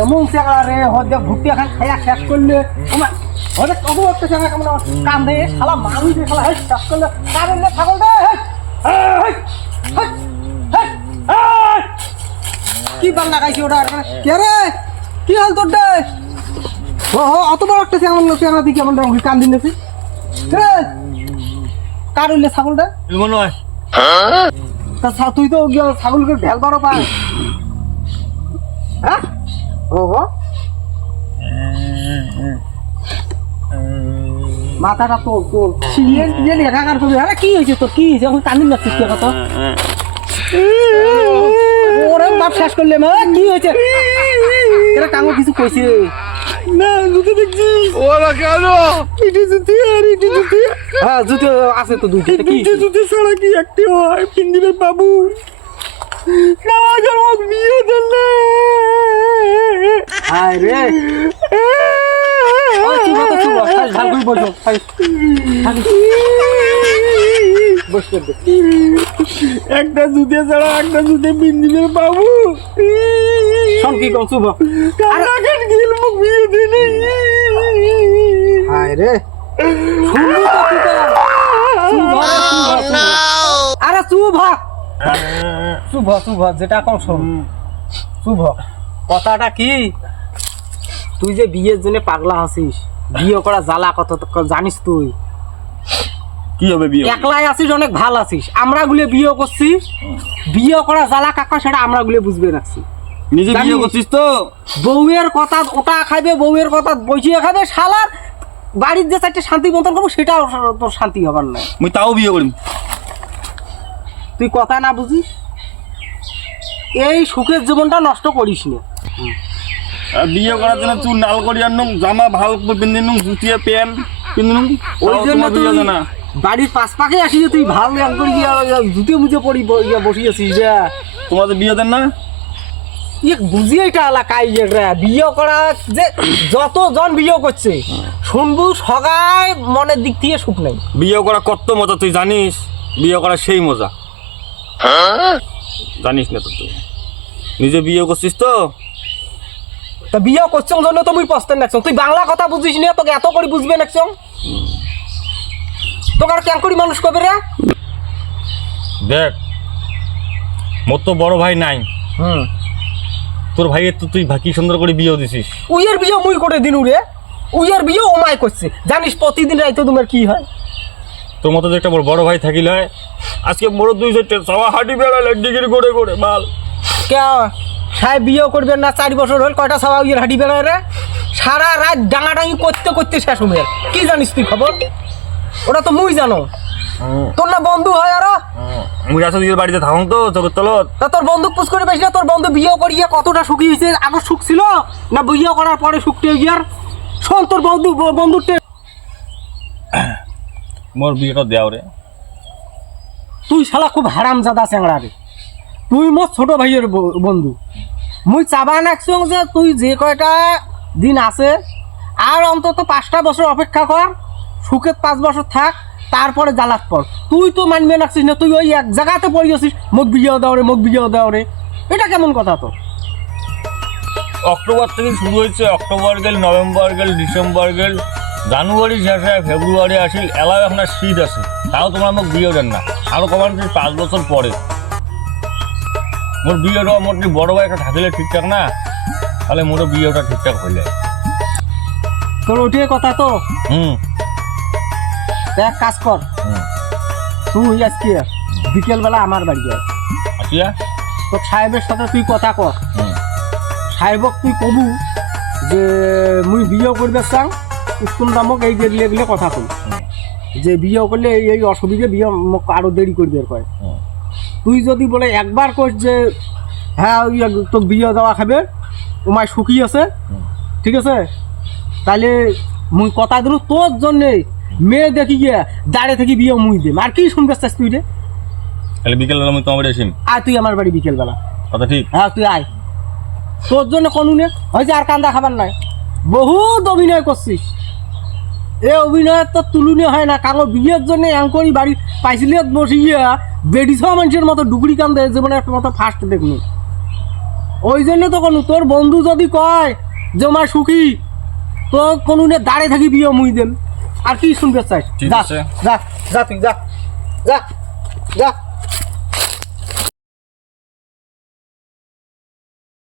এমন চেংড়া রে হতে ভুট্টি এখন খাইয়া শেষ করলে হতে কত একটা চেংড়া কেমন কান্দে শালা মানুষ শালা শেষ করলে কারেন ছাগল দে কি বাল লাগাইছি ওটা কে রে কি হাল তোর দে অত বড় একটা চেংড়া দিকে কেমন কান দিন দেখি কার হইলে ছাগলটা মনে হয় তা তুই তো ছাগলকে ঢেল বারো পাস হ্যাঁ মাথাটা তোর একাকার করবি আরে কি হয়েছে তোর কি হয়েছে এখন কান্দিন লাগছিস কে কত ওরে বাপ শেষ করলে মা কি হয়েছে এরা কাঙ্গো কিছু কইছে না জুতো দেখছি ওরা কেন ইটি জুতি আর ইটি জুতি হ্যাঁ জুতো আছে তো দুইটা কি জুতি ছাড়া কি একটি হয় পিন্দিবের বাবু কাজের মুখ বিয়ে দিলে আয় রে একটা জুতে ছাড়া একটা জুতে পিন্দিবের বাবু সব কি কম শুভ মুখ বিয়ে দিলে আয় রে আরে শুভ শুভ শুভ যেটা কম শোন শুভ কথাটা কি তুই যে বিয়ের জন্য পাগলা আছিস বিয়ে করা জ্বালা কত জানিস তুই কি হবে বিয়ে একলাই আছিস অনেক ভালো আছিস আমরা গুলো বিয়ে করছি বিয়ে করা জ্বালা কাকা সেটা আমরা গুলো বুঝবে রাখছি নিজে বিয়ে করছিস তো বউয়ের কথা ওটা খাবে বউয়ের কথা বসিয়ে খাবে শালার বাড়ির যে চারটে শান্তি বন্তন করবো সেটাও তোর শান্তি হবার না মুই তাও বিয়ে করিম তুই কথা না বুঝিস এই সুখের জীবনটা নষ্ট করিস না বিয়ে করার জন্য চুল নাল করিয়ার নুম জামা ভাল পিন্ধি নুম জুতিয়া প্যান্ট পিন্ধি নুম ওই জন্য তুই বাড়ির পাশ পাকে আসি যে তুই ভাল রং করে জুতে মুজে পড়ি বসিয়েছিস যে তোমাদের বিয়ে দেন না বুঝিয়ে এটা এলাকায় বিয়ে করা যে যতজন বিয়ে করছে শুনবু সবাই মনের দিক থেকে সুখ নেই বিয়ে করা কত মজা তুই জানিস বিয়ে করা সেই মজা জানিস না তো তুই নিজে বিয়ে করছিস তো তা বিয়ে করছো জন্য তো মুই পস্তেন নাকছ তুই বাংলা কথা বুঝিস না তোকে এত করে বুঝবে নাকছ তোকে আর কেন করি মানুষ কবে রে দেখ মোর তো বড় ভাই নাই তোর ভাইয়ের তো তুই কি সুন্দর করে বিয়ে দিছিস উইয়ের বিয়ে মুই করে দিনু রে উইয়ের বিয়ে ও মাই করছে জানিস প্রতিদিন রাইতে তোমার কি হয় তোর মতো যে একটা বড় ভাই থাকিল হয় আজকে বড় দুই চারটে সবা হাঁটি বেড়ালে ডিগ্রি করে করে মাল কে সাহেব বিয়ে করবেন না 4 বছর হল কয়টা সবা উইয়ের হাঁটি বেড়ায় রে সারা রাত ডাঙাডাঙি করতে করতে শেষ হবে কি জানিস তুই খবর ওটা তো মুই জানো তোর না বন্ধু হয় আরো মুই রাসুদির বাড়িতে থাকুন তো চোখের তলত তা তোর বন্ধু পুষ করে বেশি না তোর বন্ধু বিয়ে করিয়ে কতটা সুখী হয়েছে আগে সুখ ছিল না বিয়ে করার পরে সুখটি গিয়ার শোন তোর বন্ধুতে মোর বিয়েটা দেও রে তুই শালা খুব হারামজাদা চ্যাংড়া রে তুই মোর ছোট ভাইয়ের বন্ধু মুই চাবা নাকছং যে তুই যে কয়টা দিন আছে আর অন্তত 5টা বছর অপেক্ষা কর সুখে 5 বছর থাক তারপরে জ্বালাত পর তুই তো মানবে নাকছিস না তুই ওই এক জায়গাতে পড়ে গেছিস মুখ বিয়ে দাও রে মুখ বিয়ে দাও রে এটা কেমন কথা তো অক্টোবর থেকে শুরু হয়েছে অক্টোবর গেল নভেম্বর গেল ডিসেম্বর গেল জানুয়ারি শেষে ফেব্রুয়ারি আসিল এলাও আপনার শীত আছে তাও তোমরা মোক বিয়ে দেন না আরো কমান 5 বছর পরে মোর বিয়েটা মোট বড় ভাই একটা থাকিলে ঠিকঠাক না তাহলে মোর বিয়েটা ঠিকঠাক হইলে তোর ওইটাই কথা তো এক কাজ কর তুই আজকে বিকেলবেলা আমার বাড়ি যায় আচ্ছা তোর সাহেবের সাথে তুই কথা কর সাহেবক তুই কবু যে মুই বিয়ে করবে চাং উত্তম দামক এই গেলে কথা কই যে বিয়ে করলে এই অসুবিধে বিয়ে মোক আরো দেরি করবে কয় তুই যদি বলে একবার কইস যে হ্যাঁ ওই তো বিয়ে দেওয়া খাবে তোমায় সুখী আছে ঠিক আছে তাহলে মুই কথা দিল তোর জন্যে মেয়ে দেখি গিয়ে দাঁড়িয়ে থেকে বিয়ে মুই দে আর কি শুনবে চাস তুই রে তাহলে বিকেলবেলা আমি তোমার বাড়ি আসিম আয় তুই আমার বাড়ি বিকেলবেলা কথা ঠিক হ্যাঁ তুই আয় তোর জন্য কনুনে হয়েছে আর কান্দা খাবার নাই বহুত অভিনয় করছিস এ অভিনয়ের তো তুলনীয় হয় না কারণ বিয়ের জন্য অ্যাঙ্করি বাড়ি পাইছিলে বসিয়া বেডিস মানুষের মতো ডুগরি কান্দে জীবনে একটা মতো ফার্স্ট দেখুন ওই জন্য তো কোনো তোর বন্ধু যদি কয় যে আমার সুখী তো কোনো দাঁড়ে থাকি বিয়ে মুই দেন আর কি শুনবে চাই ঠিক যা আছে। যা যা তুই যা যা যা